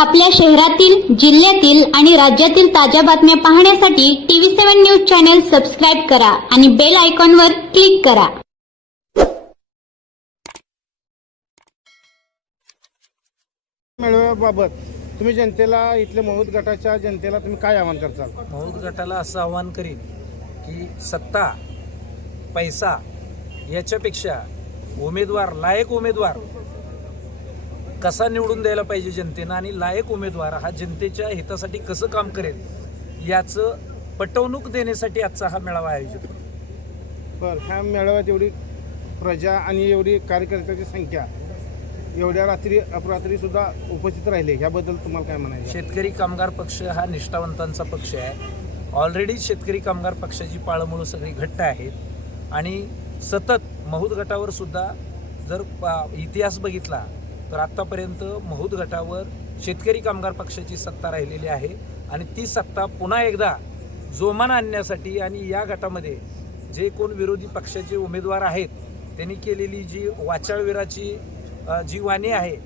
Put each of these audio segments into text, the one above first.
आपल्या शहरातील जिल्ह्यातील आणि राज्यातील ताज्या बातम्या पाहण्यासाठी TV seven news channel subscribe करा आणि बेल आयकॉनवर क्लिक करा. मेळाव्याबाबत तुम्ही जनतेला इथल्या महूत गटाच्या जनतेला तुम्ही काय आवाहन करताल? मौद गटाला असं आवाहन करीन की सत्ता पैसा याच्यापेक्षा उमेदवार लायक उमेदवार कसा निवडून द्यायला पाहिजे जनतेनं आणि लायक उमेदवार हा जनतेच्या हितासाठी कसं काम करेल याचं पटवणूक देण्यासाठी आजचा हा मेळावा आयोजित. बर ह्या मेळाव्यात एवढी प्रजा आणि एवढी कार्यकर्त्याची संख्या एवढ्या रात्री अपरात्री सुद्धा उपस्थित राहिले ह्याबद्दल तुम्हाला काय म्हणायचं? शेतकरी कामगार पक्ष हा निष्ठावंतांचा पक्ष आहे. ऑलरेडी शेतकरी कामगार पक्षाची पाळंमुळं सगळी घट्ट आहेत आणि सतत महूद गटावर सुद्धा जर इतिहास बघितला तर आत्तापर्यंत महूद गटावर शेतकरी कामगार पक्षाची सत्ता राहिलेली आहे आणि ती सत्ता पुन्हा एकदा जोमान आणण्यासाठी आणि या गटामध्ये जे कोण विरोधी पक्षाचे उमेदवार आहेत त्यांनी केलेली जी वाचाळवीराची जी वाणी आहे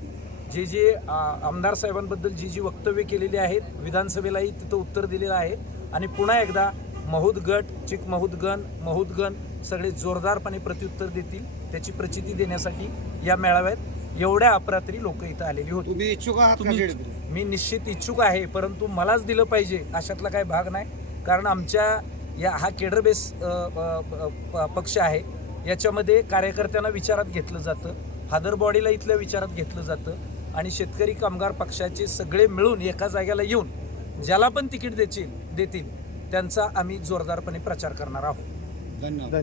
जे जे आमदार साहेबांबद्दल जी जी वक्तव्य केलेली आहेत विधानसभेलाही तिथं उत्तर दिलेलं आहे आणि पुन्हा एकदा महूद गट चिक महूदगण महूदगण सगळे जोरदारपणे प्रत्युत्तर देतील त्याची प्रचिती देण्यासाठी या मेळाव्यात एवढ्या अपरात्री लोक इथं आलेली होती. तुम्ही इच्छुक आहात का तुम्ही-? मी निश्चित इच्छुक आहे परंतु मलाच दिलं पाहिजे अशातला काही भाग नाही. कारण आमच्या या हा केडर बेस अ, अ, प- पक्ष आहे. याच्यामध्ये कार्यकर्त्यांना विचारात घेतलं जातं फादर बॉडीला इथल्या विचारात घेतलं जातं आणि शेतकरी कामगार पक्षाचे सगळे मिळून एका जाग्याला येऊन ज्याला पण तिकीट देतील देतील त्यांचा आम्ही जोरदारपणे प्रचार करणार आहोत. धन्यवाद.